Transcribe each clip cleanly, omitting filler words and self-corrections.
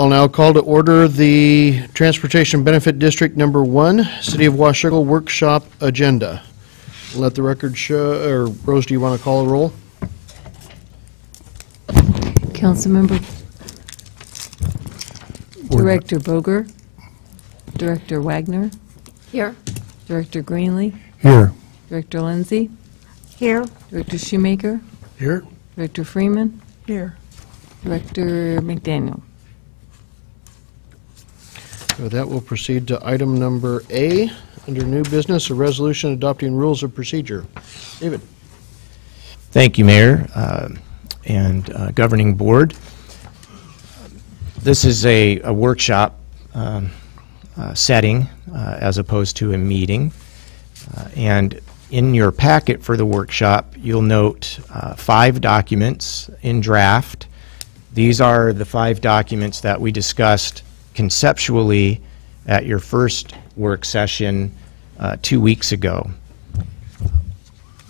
I'll now call to order the Transportation Benefit District Number 1, City of Washougal Workshop agenda. Let the record show, or Rose, do you want to call a roll? Councilmember Director Boger, Director Wagner. Here. Director Greenlee. Here. Director Lindsay. Here. Director Shoemaker. Here. Director Freeman. Here. Director McDaniel. So that will proceed to item number A, under new business, a resolution adopting rules of procedure. David. Thank you, Mayor and Governing Board. This is a workshop setting as opposed to a meeting. And in your packet for the workshop, you'll note 5 documents in draft. These are the 5 documents that we discussed conceptually at your first work session 2 weeks ago.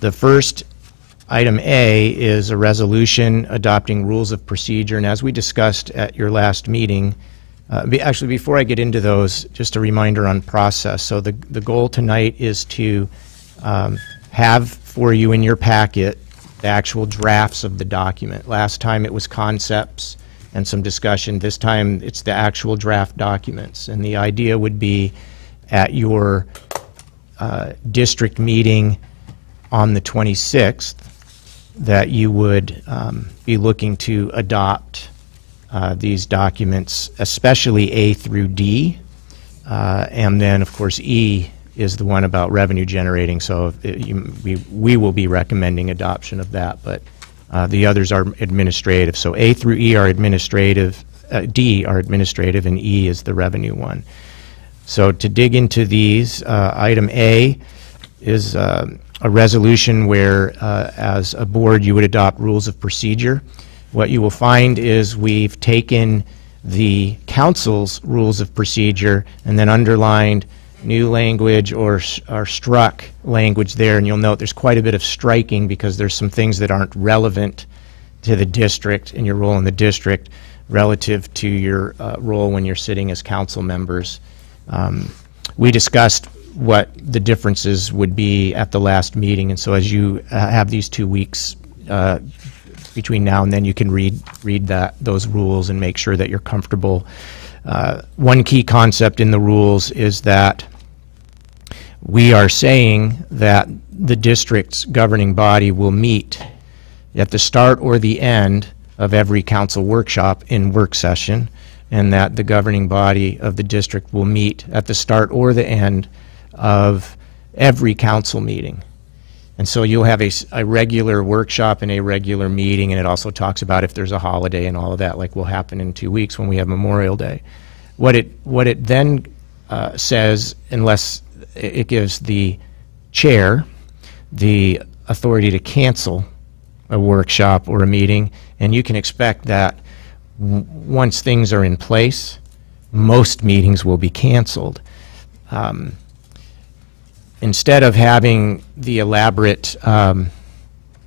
The first item A is a resolution adopting rules of procedure, and as we discussed at your last meeting, actually before I get into those, just a reminder on process. So the goal tonight is to have for you in your packet the actual drafts of the document. Last time it was concepts and some discussion. This time it's the actual draft documents. And the idea would be at your district meeting on the 26th that you would be looking to adopt these documents, especially A through D. And then, of course, E is the one about revenue generating. So we will be recommending adoption of that, but the others are administrative. So A through E are administrative, D are administrative, and E is the revenue one. So to dig into these, item A is a resolution where, as a board, you would adopt rules of procedure. What you will find is we've taken the council's rules of procedure and then underlined new language or struck language there, and you'll note there's quite a bit of striking because there's some things that aren't relevant to the district and your role in the district relative to your role when you're sitting as council members. We discussed what the differences would be at the last meeting, and so as you have these 2 weeks between now and then, you can read those rules and make sure that you're comfortable. One key concept in the rules is that we are saying that the district's governing body will meet at the start or the end of every council workshop in work session, and that the governing body of the district will meet at the start or the end of every council meeting. And so you'll have a regular workshop and a regular meeting, and it also talks about if there's a holiday and all of that, like will happen in 2 weeks when we have Memorial Day. What it then says, unless it gives the chair the authority to cancel a workshop or a meeting, and you can expect that once things are in place, most meetings will be canceled. Instead of having the elaborate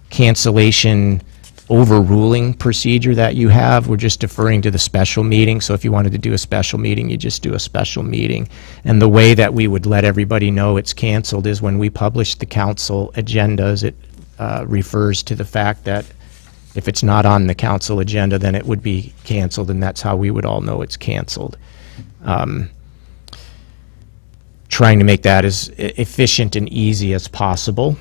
cancellation overruling procedure that you have, we're just deferring to the special meeting. So if you wanted to do a special meeting, you just do a special meeting. And the way that we would let everybody know it's canceled is when we publish the council agendas, it refers to the fact that if it's not on the council agenda, then it would be canceled, and that's how we would all know it's canceled. Trying to make that as efficient and easy as possible.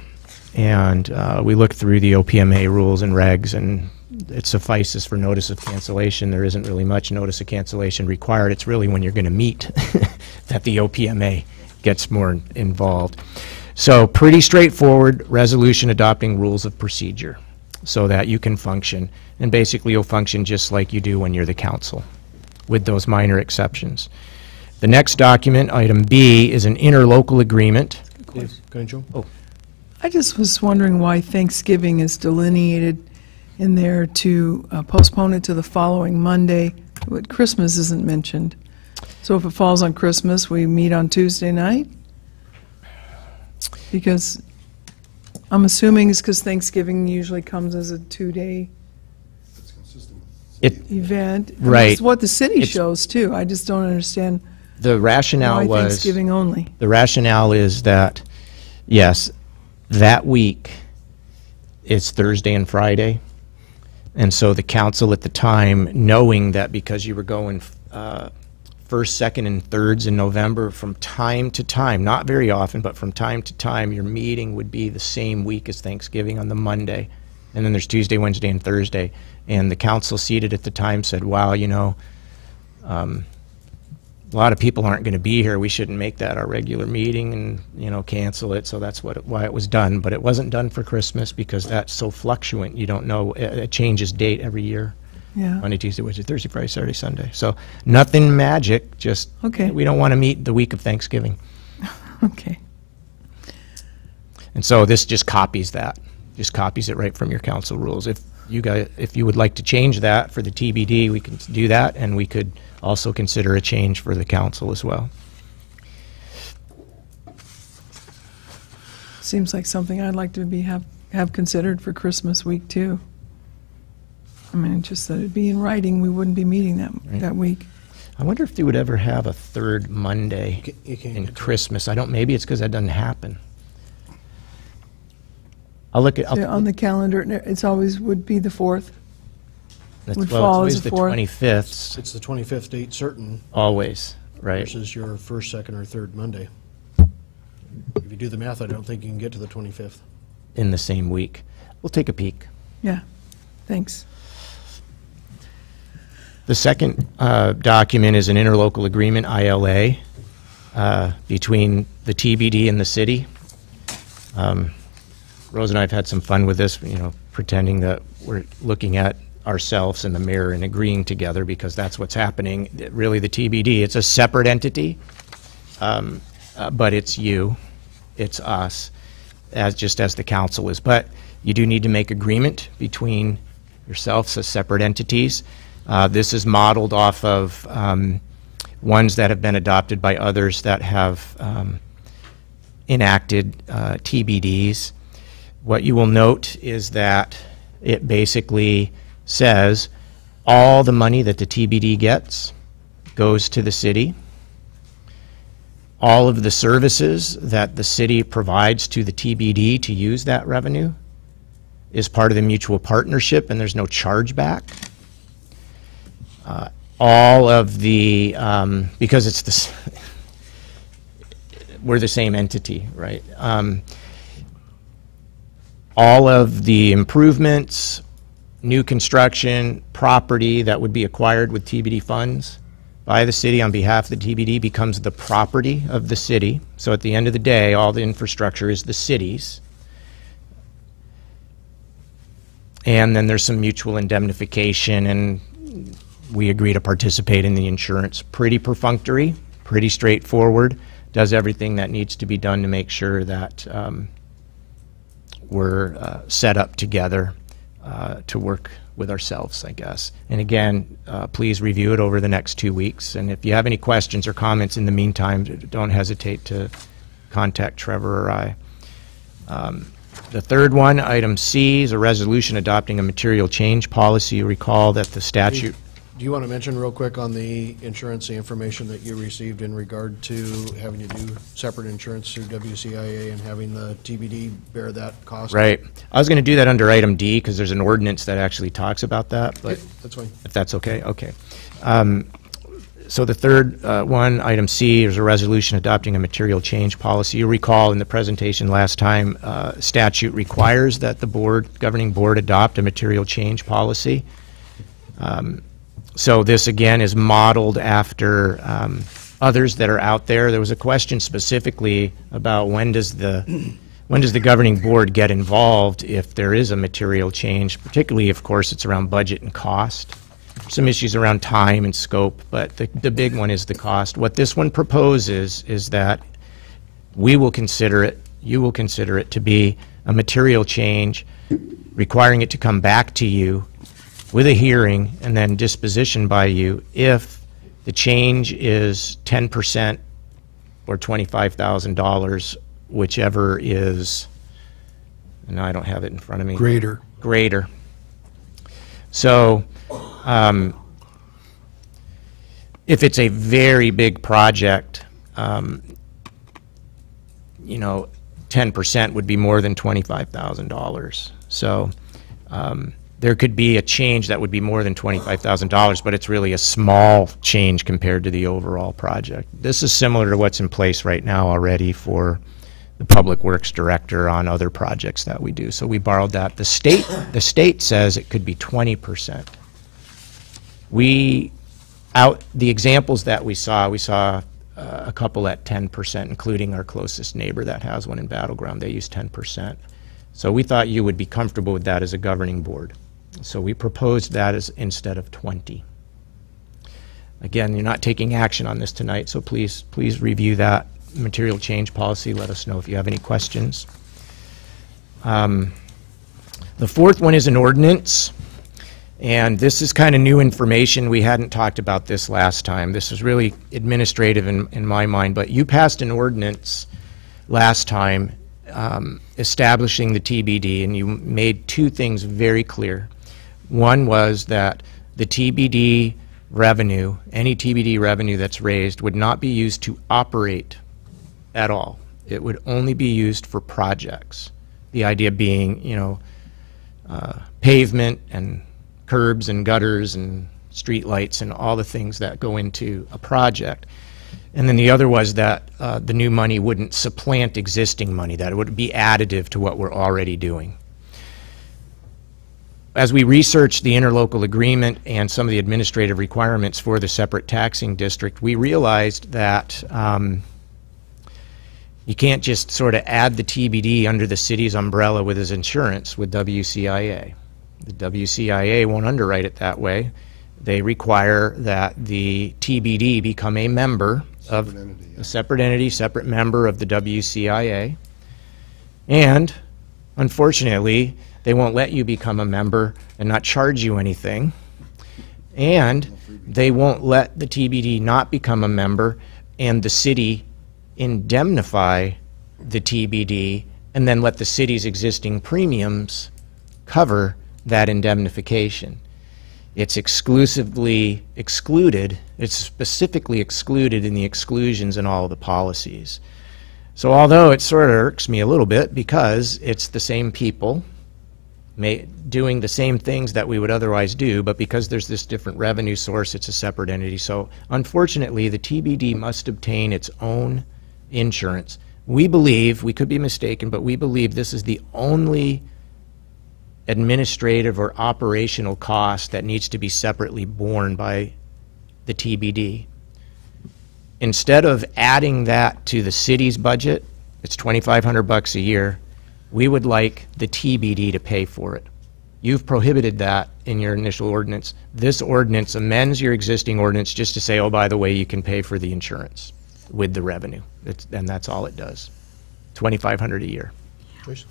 And we looked through the OPMA rules and regs, and it suffices for notice of cancellation. There isn't really much notice of cancellation required. It's really when you're going to meet that the OPMA gets more involved. So pretty straightforward resolution adopting rules of procedure so that you can function. And basically you'll function just like you do when you're the council, with those minor exceptions. The next document, item B, is an interlocal agreement. Yes, go ahead, Joe. Oh. I just was wondering why Thanksgiving is delineated in there to postpone it to the following Monday, but Christmas isn't mentioned. So if it falls on Christmas, we meet on Tuesday night? Because I'm assuming it's because Thanksgiving usually comes as a 2-day. It's consistent with event. Right. It's what the city It's- shows, too. I just don't understand The rationale why was... Thanksgiving only. The rationale is that, yes, that week is Thursday and Friday. And so the council at the time, knowing that because you were going first, second, and thirds in November, from time to time, not very often, but from time to time, your meeting would be the same week as Thanksgiving on the Monday. And then there's Tuesday, Wednesday, and Thursday. And the council seated at the time said, wow, you know, a lot of people aren't going to be here. We shouldn't make that our regular meeting and, you know, cancel it. So that's why it was done. But it wasn't done for Christmas because that's so fluctuant. You don't know. It changes date every year. Yeah. Monday, Tuesday, Wednesday, Thursday, Friday, Saturday, Sunday. So nothing magic. Just Okay. we don't want to meet the week of Thanksgiving. Okay. And so this just copies that. Just copies it right from your council rules. If you would like to change that for the TBD, we can do that, and we could also consider a change for the council as well. Seems like something I'd like to have considered for Christmas week, too. I mean, just that it'd be in writing, we wouldn't be meeting that week. I wonder if they would ever have a third Monday You can't in get to it. Christmas. Maybe it's because that doesn't happen. I'll look at, On the calendar, it's always would be the 4th. it's would fall always as the the fourth. 25th, It's the 25th date certain always, right? versus your first, second, or third Monday. If you do the math, I don't think you can get to the 25th. In the same week. We'll take a peek. Yeah, thanks. The second document is an interlocal agreement, ILA, between the TBD and the city. Rose and I have had some fun with this, you know, pretending that we're looking at ourselves in the mirror and agreeing together because that's what's happening. Really, the TBD, it's a separate entity, but it's you, it's us, just as the council is. But you do need to make agreement between yourselves as separate entities. This is modeled off of ones that have been adopted by others that have enacted TBDs. What you will note is that it basically says all the money that the TBD gets goes to the city. All of the services that the city provides to the TBD to use that revenue is part of the mutual partnership, and there's no chargeback. All of the, because it's the, we're the same entity, right? All of the improvements, new construction, property that would be acquired with TBD funds by the city on behalf of the TBD becomes the property of the city. So at the end of the day, all the infrastructure is the city's. And then there's some mutual indemnification, and we agree to participate in the insurance. Pretty perfunctory, pretty straightforward, does everything that needs to be done to make sure that we're set up together to work with ourselves, I guess. And again, please review it over the next 2 weeks. And if you have any questions or comments in the meantime, don't hesitate to contact Trevor or I. The third one, item C, is a resolution adopting a material change policy. You recall that the statute... Do you want to mention real quick on the insurance, the information that you received in regard to having to do separate insurance through WCIA and having the TBD bear that cost? Right. I was going to do that under item D because there's an ordinance that actually talks about that, but That's fine. if that's okay, okay. So the third one, item C, is a resolution adopting a material change policy. You recall in the presentation last time, statute requires that the governing board adopt a material change policy. So this, again, is modeled after others that are out there. There was a question specifically about when does the governing board get involved if there is a material change, particularly, of course, it's around budget and cost. Some issues around time and scope, but the big one is the cost. What this one proposes is that we will consider it, you will consider it to be a material change, requiring it to come back to you with a hearing and then disposition by you if the change is 10% or $25,000, whichever is, and I don't have it in front of me. Greater. Greater. So If it's a very big project, you know, 10% would be more than $25,000. So there could be a change that would be more than $25,000, but it's really a small change compared to the overall project. This is similar to what's in place right now already for the Public Works Director on other projects that we do. So we borrowed that. The state says it could be 20%. The examples that we saw a couple at 10%, including our closest neighbor that has one in Battleground. They use 10%. So we thought you would be comfortable with that as a governing board. So we proposed that as instead of 20. Again, you're not taking action on this tonight, so please review that material change policy. Let us know if you have any questions. The fourth one is an ordinance. And this is kind of new information. We hadn't talked about this last time. This is really administrative in my mind, but you passed an ordinance last time establishing the TBD, and you made two things very clear. One was that the TBD revenue, any TBD revenue that's raised, would not be used to operate at all. It would only be used for projects. The idea being, you know, pavement and curbs and gutters and street lights and all the things that go into a project. And then the other was that the new money wouldn't supplant existing money, that it would be additive to what we're already doing. As we researched the interlocal agreement and some of the administrative requirements for the separate taxing district, we realized that you can't just sort of add the TBD under the city's umbrella with his insurance with WCIA. The WCIA won't underwrite it that way. They require that the TBD become a member of a separate entity, separate member of the WCIA. And unfortunately, they won't let you become a member and not charge you anything. And they won't let the TBD not become a member and the city indemnify the TBD and then let the city's existing premiums cover that indemnification. It's exclusively excluded, it's specifically excluded in the exclusions in all of the policies. So although it sort of irks me a little bit because it's the same people doing the same things that we would otherwise do, but because there's this different revenue source, it's a separate entity. So unfortunately, the TBD must obtain its own insurance. We believe, we could be mistaken, but we believe this is the only administrative or operational cost that needs to be separately borne by the TBD. Instead of adding that to the city's budget, it's $2,500 a year, we would like the TBD to pay for it. You've prohibited that in your initial ordinance. This ordinance amends your existing ordinance just to say, oh, by the way, you can pay for the insurance with the revenue. And that's all it does. $2,500 a year. Joyce?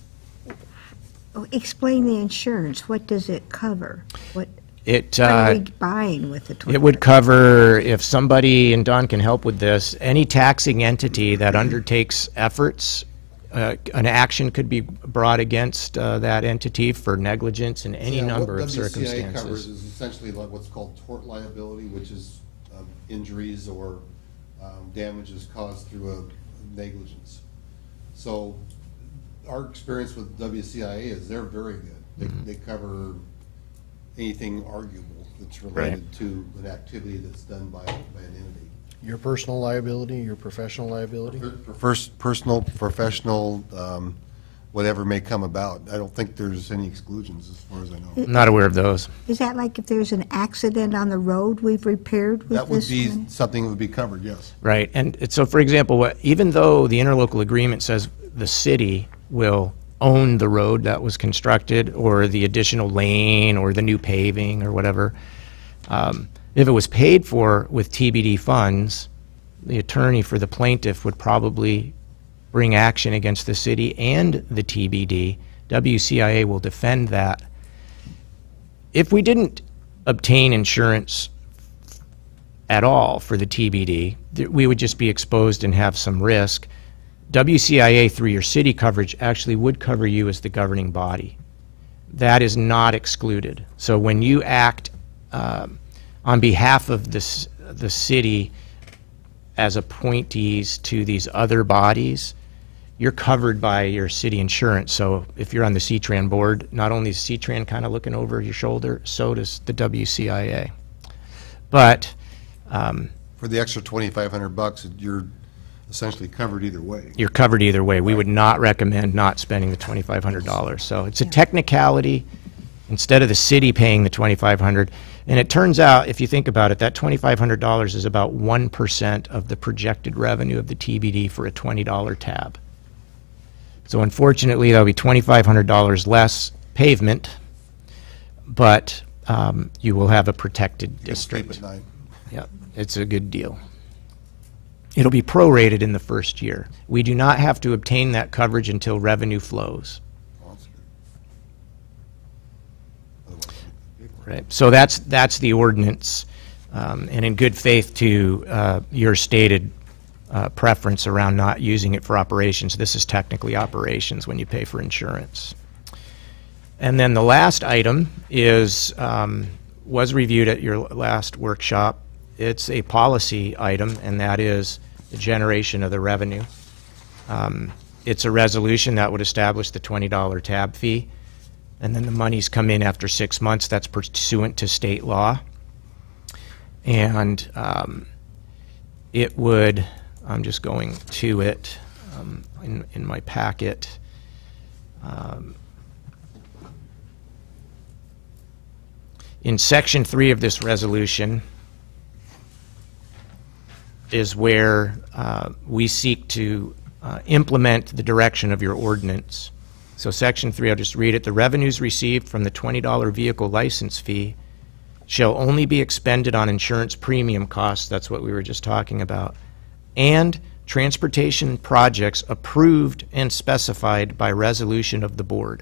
Explain the insurance. What does it cover? What It, are we buying with the 20? It would cover, if somebody, and Don can help with this, any taxing entity that undertakes efforts, an action could be brought against that entity for negligence in any number of circumstances. What WCIA covers is essentially like what's called tort liability, which is injuries or damages caused through a negligence. So our experience with WCIA is they're very good. They cover anything arguable that's related to an activity that's done by an entity. Your personal liability, your professional liability? First, personal, professional, whatever may come about. I don't think there's any exclusions as far as I know. I'm not aware of those. Is that like if there's an accident on the road we've repaired with That would this be one? something that would be covered, yes. Right, and so for example, even though the interlocal agreement says the city will own the road that was constructed or the additional lane or the new paving or whatever, if it was paid for with TBD funds, the attorney for the plaintiff would probably bring action against the city and the TBD. WCIA will defend that. If we didn't obtain insurance at all for the TBD, we would just be exposed and have some risk. WCIA, through your city coverage, actually would cover you as the governing body. That is not excluded. So when you act on behalf of the city as appointees to these other bodies, you're covered by your city insurance. So if you're on the CTRAN board, not only is CTRAN kind of looking over your shoulder, so does the WCIA. But For the extra $2,500, you're essentially covered either way. you're covered either way. We would not recommend not spending the $2,500. So it's a technicality instead of the city paying the $2,500. And it turns out, if you think about it, that $2,500 is about 1% of the projected revenue of the TBD for a $20 tab. So unfortunately, that'll be $2,500 less pavement, but you will have a protected Sleep district. at night. Yep, it's a good deal. It'll be prorated in the first year. We do not have to obtain that coverage until revenue flows. Well, that's good. Otherwise, Right. So that's the ordinance, and in good faith to your stated preference around not using it for operations. This is technically operations when you pay for insurance. And then the last item is was reviewed at your last workshop. It's a policy item, and that is the generation of the revenue. It's a resolution that would establish the $20 tab fee, and then the monies come in after 6 months. That's pursuant to state law. And it would, I'm just going to it in my packet. In Section 3 of this resolution is where we seek to implement the direction of your ordinance. So Section 3, I'll just read it. The revenues received from the $20 vehicle license fee shall only be expended on insurance premium costs, that's what we were just talking about, and transportation projects approved and specified by resolution of the board.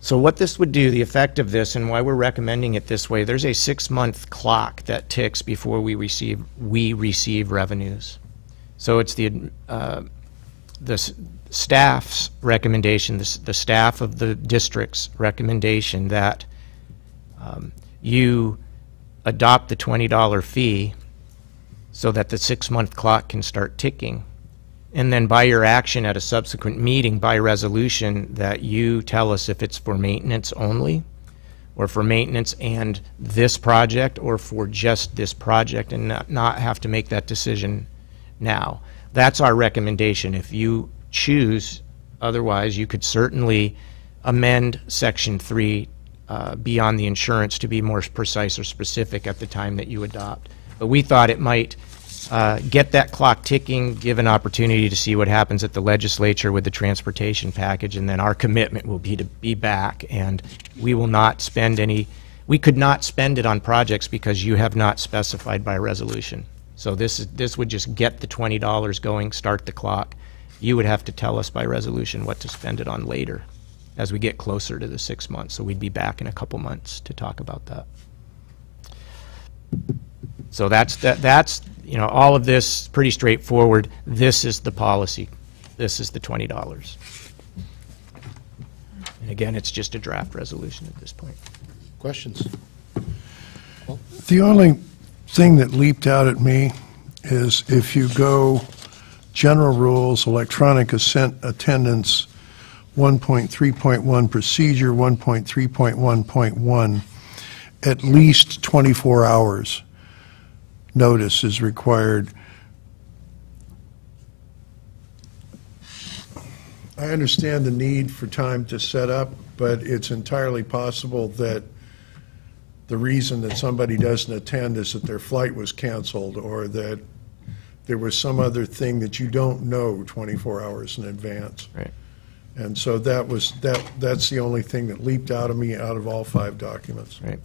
So what this would do, the effect of this, and why we're recommending it this way, there's a 6-month clock that ticks before we receive revenues. So it's the staff's recommendation, the staff of the district's recommendation that you adopt the $20 fee so that the 6-month clock can start ticking. And then by your action at a subsequent meeting, by resolution, that you tell us if it's for maintenance only, or for maintenance and this project, or for just this project, and not have to make that decision now. That's our recommendation. If you choose otherwise, you could certainly amend Section 3 beyond the insurance to be more precise or specific at the time that you adopt. But we thought it might get that clock ticking, give an opportunity to see what happens at the legislature with the transportation package, and then our commitment will be to be back, and we will not spend any, we could not spend it on projects because you have not specified by resolution. So this would just get the $20 going, start the clock. You would have to tell us by resolution what to spend it on later as we get closer to the 6 months. So we'd be back in a couple months to talk about that. So that's you know, all of this pretty straightforward. This is the policy. This is the $20. And again, it's just a draft resolution at this point. Questions? The only thing that leaped out at me is if you go general rules, electronic attendance, 1.3.1 procedure, 1.3.1.1, at least 24 hours notice is required. I understand the need for time to set up, but it's entirely possible that the reason that somebody doesn't attend is that their flight was canceled, or that there was some other thing that you don't know 24 hours in advance. Right. And so that's the only thing that leaped out of me out of all 5 documents. Right.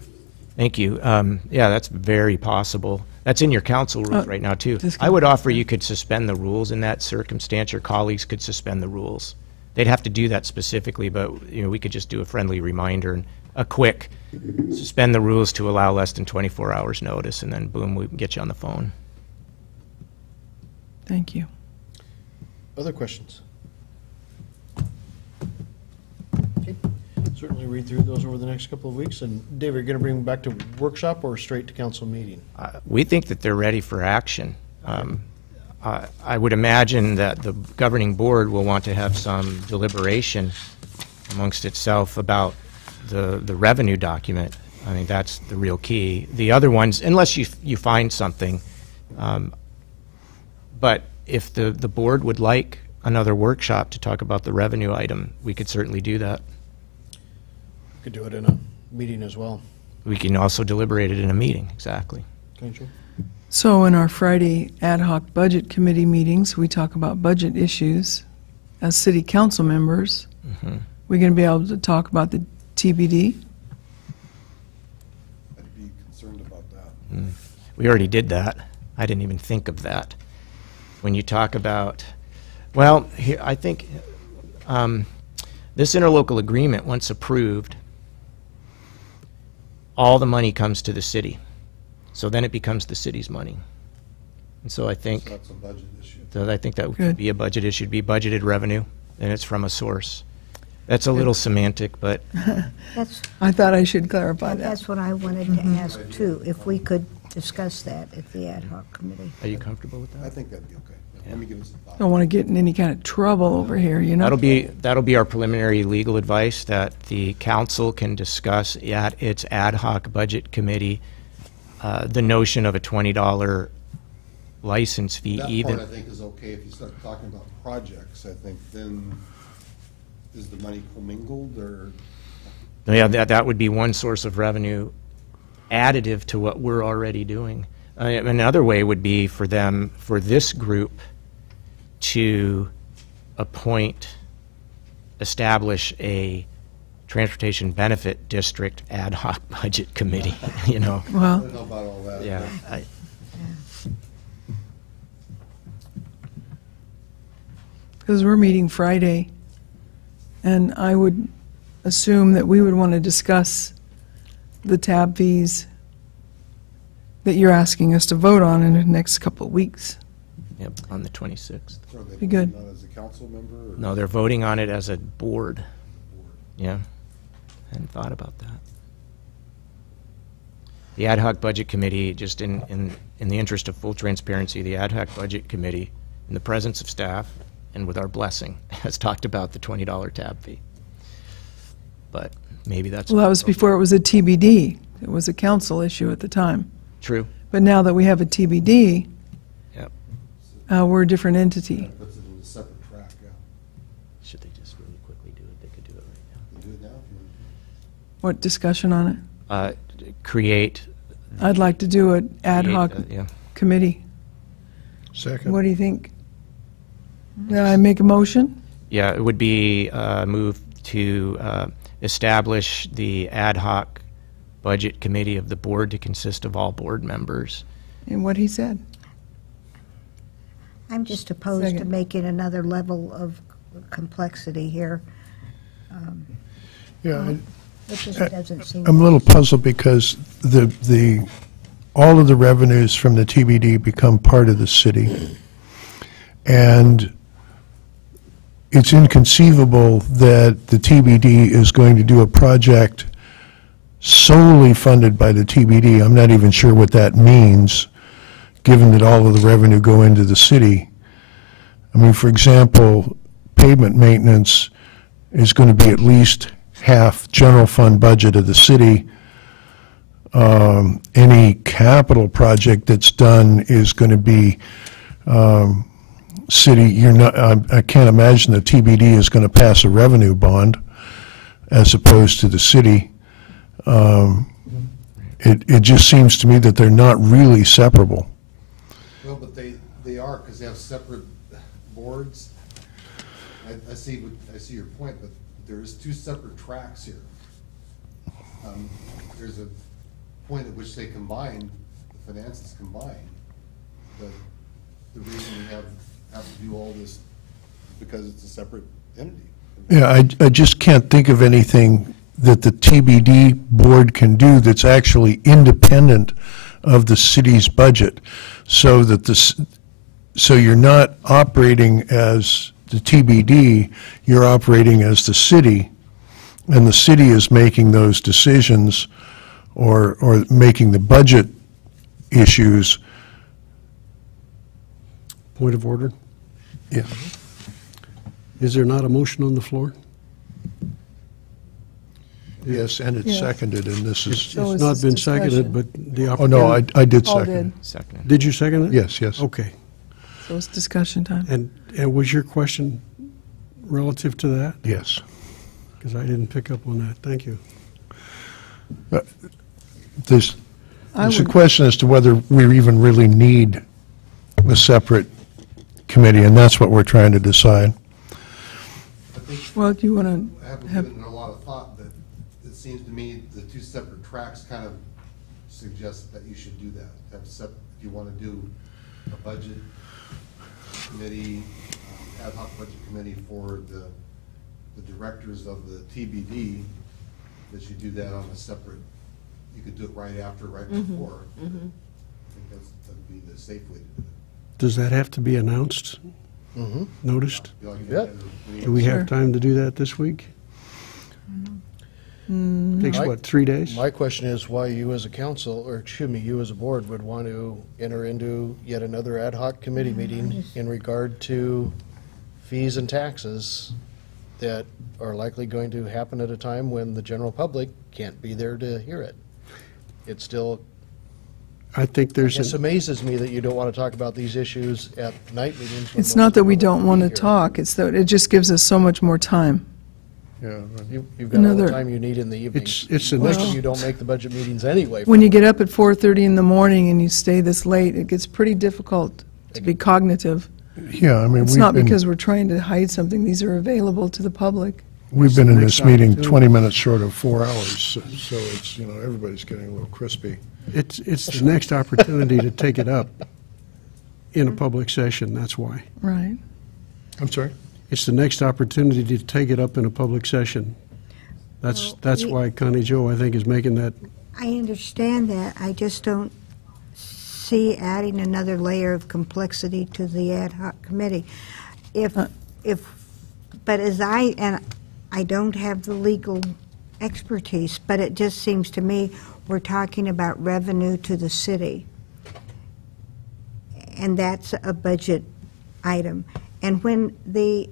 Thank you. Yeah, that's very possible. That's in your council rules right now, too. I would offer you could suspend the rules in that circumstance. Your colleagues could suspend the rules. They'd have to do that specifically, but you know, we could just do a friendly reminder and a quick suspend the rules to allow less than 24 hours notice, and then boom, we can get you on the phone. Thank you. Other questions? Okay. Certainly read through those over the next couple of weeks. And Dave, are you going to bring them back to workshop or straight to council meeting? We think that they're ready for action. I would imagine that the governing board will want to have some deliberation amongst itself about the revenue document. I mean, that's the real key. The other ones, unless you find something, but if the board would like another workshop to talk about the revenue item, we could certainly do that. We could do it in a meeting as well. We can also deliberate it in a meeting, exactly. Can't you? So in our Friday ad hoc budget committee meetings, we talk about budget issues. As city council members, we're going to be able to talk about the TBD. I'd be concerned about that. We already did that. I didn't even think of that. When you talk about, well, here, I think this interlocal agreement, once approved, all the money comes to the city. So then it becomes the city's money. And so I think So that's a budget issue. that would Good. be a budget issue, it'd be budgeted revenue, and it's from a source. That's a little semantic, but That's, I thought I should clarify that. that's what I wanted to ask too, if we could discuss that at the ad hoc committee. are you comfortable with I that? think that'd be okay. Let me give it some thought. Don't want to get in any kind of trouble over here, you know? That'll be our preliminary legal advice that the council can discuss at its ad hoc budget committee, the notion of a $20 license fee That even. part I think is okay. If you start talking about projects, I think then, is the money commingled or? Yeah, that would be one source of revenue additive to what we're already doing. Another way would be for this group to establish a transportation benefit district ad hoc budget committee, you know. I Well, don't know about all that. Yeah, because we're meeting Friday, and I would assume that we would want to discuss the tab fees that you're asking us to vote on in the next couple of weeks. yep, on the 26th. So are they Be good. voting on it as a council member or? No, they're voting on it as a board. Yeah, hadn't thought about that. The ad hoc budget committee, just in the interest of full transparency, the ad hoc budget committee, in the presence of staff and with our blessing, has talked about the $20 tab fee. But maybe that's. Well, that was before it was a TBD. It was a council issue at the time. True. But now that we have a TBD, Yep. we're a different entity. That puts it in a separate track, yeah. Should they just really quickly do it? They could do it right You can do it now if you want. What discussion on it? now. Create. I'd like to do an ad hoc Yeah. committee. Second. What do you think? Did I make a motion? Yeah, it would be moved to establish the ad hoc budget committee of the board to consist of all board members. And what he said? I'm just opposed to Second. making another level of complexity here. Yeah, It just doesn't seem. I'm a little puzzled because all of the revenues from the TBD become part of the city. And it's inconceivable that the TBD is going to do a project solely funded by the TBD. I'm not even sure what that means, given that all of the revenue go into the city. I mean, for example, pavement maintenance is going to be at least half general fund budget of the city. Any capital project that's done is going to be city. I can't imagine the TBD is going to pass a revenue bond as opposed to the city. It just seems to me that they're not really separable. Well, but they are, because they have separate boards. I see your point, but there's two separate tracks here. There's a point at which they combine, the finances combine. The reason we have to do all this is because it's a separate entity. Yeah, I just can't think of anything that the TBD board can do that's actually independent of the city's budget, so that so you're not operating as the TBD, you're operating as the city, and the city is making those decisions or making the budget issues. Point of order. Yeah. Is there not a motion on the floor? Yes, and it's Yeah. seconded, and this is, So It's is not this been seconded, discussion? but the oh, no, opportunity. I did Paul second did, it. Second. Did you second it? Yes, yes. Okay. so it's discussion time. And was your question relative to that? Yes. Because I didn't pick up on that. Thank you. There's I a would, question as to whether we even really need a separate committee, and that's what we're trying to decide. I think well, do you want I haven't to have, given it a lot of thought, but it seems to me the two separate tracks kind of suggest that you should do that. If you want to do a budget committee, ad hoc budget committee for the directors of the TBD, that you do that on a separate, you could do it right after, right before. I think that'd be the safe way to do it. Does that have to be announced, noticed? Feel like Yeah. Do we Sure. have time to do that this week? Takes Mike? what, 3 days? My question is why you as a council, or excuse me, you as a board would want to enter into yet another ad hoc committee meeting in regard to fees and taxes that are likely going to happen at a time when the general public can't be there to hear it. It still, I think there's, this a- amazes me that you don't want to talk about these issues at night meetings. when it's most not that we people don't want to be here. talk, it's that it just gives us so much more time. Yeah. You've got all the Another- time you need in the evenings. it's the Most next, of you don't make the budget meetings anyway. When you get up at 4:30 in the morning and you stay this late, it gets pretty difficult to be cognitive. Yeah, I mean, It's not because we're trying to hide something, these are available to the public. we've been in Next this meeting opportunity. 20 minutes short of 4 hours, so it's, everybody's getting a little crispy. it's the next opportunity to take it up in a public session, that's why. Right. I'm sorry? It's the next opportunity to take it up in a public session. That's why Connie Jo, I think, is making that. I understand that, I just don't see adding another layer of complexity to the ad hoc committee. But and I don't have the legal expertise, but it just seems to me we're talking about revenue to the city. And that's a budget item. And when the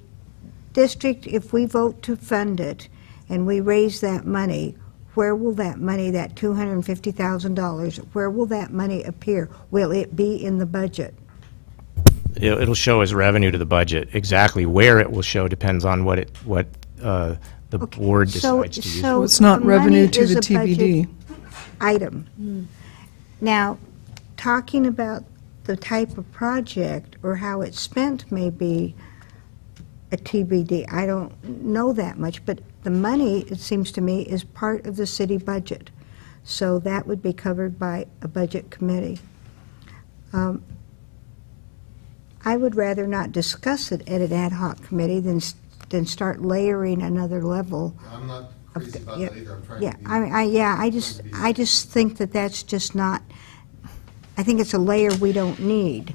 district, if we vote to fund it and we raise that money, where will that money, that $250,000, where will that money appear? Will it be in the budget? It'll show as revenue to the budget. Exactly where it will show depends on what the Okay, board so- decides to use. so- It's not the revenue money to is the a budget TBD. item. Now, talking about the type of project or how it's spent may be a TBD. I don't know that much, but the money, it seems to me, is part of the city budget. So that would be covered by a budget committee. I would rather not discuss it at an ad hoc committee than start layering another level. I'm not crazy about Yeah, that either. I'm trying yeah, to be. I just think that that's just not, I think it's a layer we don't need.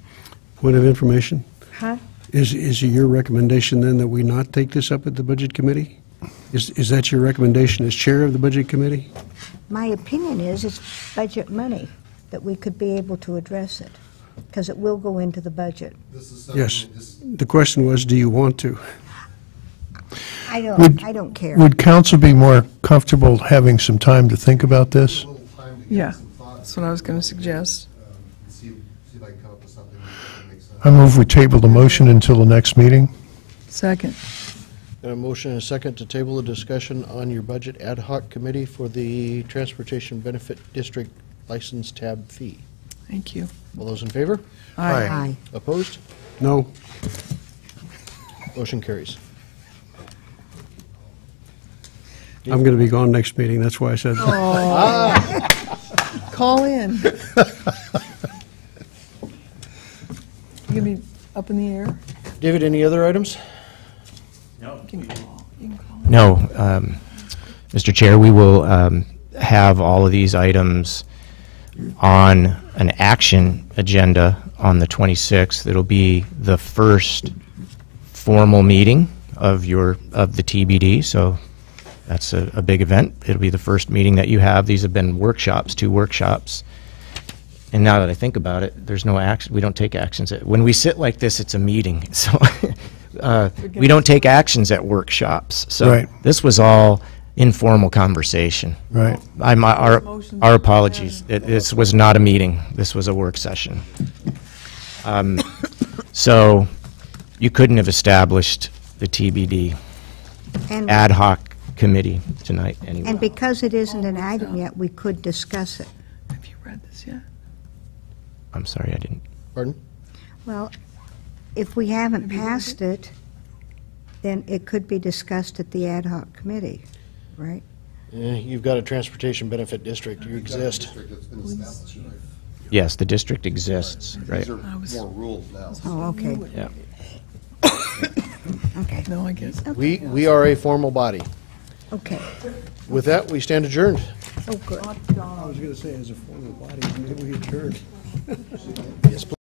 Point of information. Huh? Is it your recommendation then that we not take this up at the Budget Committee? Is that your recommendation as chair of the Budget Committee? My opinion is it's budget money, that we could be able to address it, because it will go into the budget. This is something Yes. that just, The question was, do you want to? I Would- don't care. Would council be more comfortable having some time to think about this? a little time to Yeah, give some thought. That's what I was going to suggest. And see if I can come up with something that makes sense. I move we table the motion until the next meeting. Second. Got a motion and a second to table the discussion on your budget ad hoc committee for the Transportation Benefit District License Tab Fee. Thank you. All those in favor? Aye. Aye. Opposed? No? Motion carries. I'm going to be gone next meeting, that's why I said that. Call in. You gonna be up in the air? David, any other items? No, Mr. Chair, we will have all of these items on an action agenda on the 26th. It'll be the first formal meeting of the TBD, so That's a big event. It'll be the first meeting that you have. These have been workshops, 2 workshops. And now that I think about it, there's no action, we don't take actions. When we sit like this, it's a meeting. So we don't take actions at workshops. So Right. this was all informal conversation. Right. Our apologies. This was not a meeting. This was a work session. So you couldn't have established the TBD And, ad hoc committee tonight anyway. and because it isn't an item yet, we could discuss it. Have you read this yet? I'm sorry, I didn't. Pardon? Well, if we haven't passed it, then it could be discussed at the ad hoc committee, right? You've got a transportation benefit district, you exist. District that's been established, right? Yes, the district exists, right? These are more rules now. Oh, okay, Yeah. okay, No, I guess. We are a formal body. okay. With that, we stand adjourned. Oh, good. I was going to say, as a former body, maybe we adjourned. Yes, please.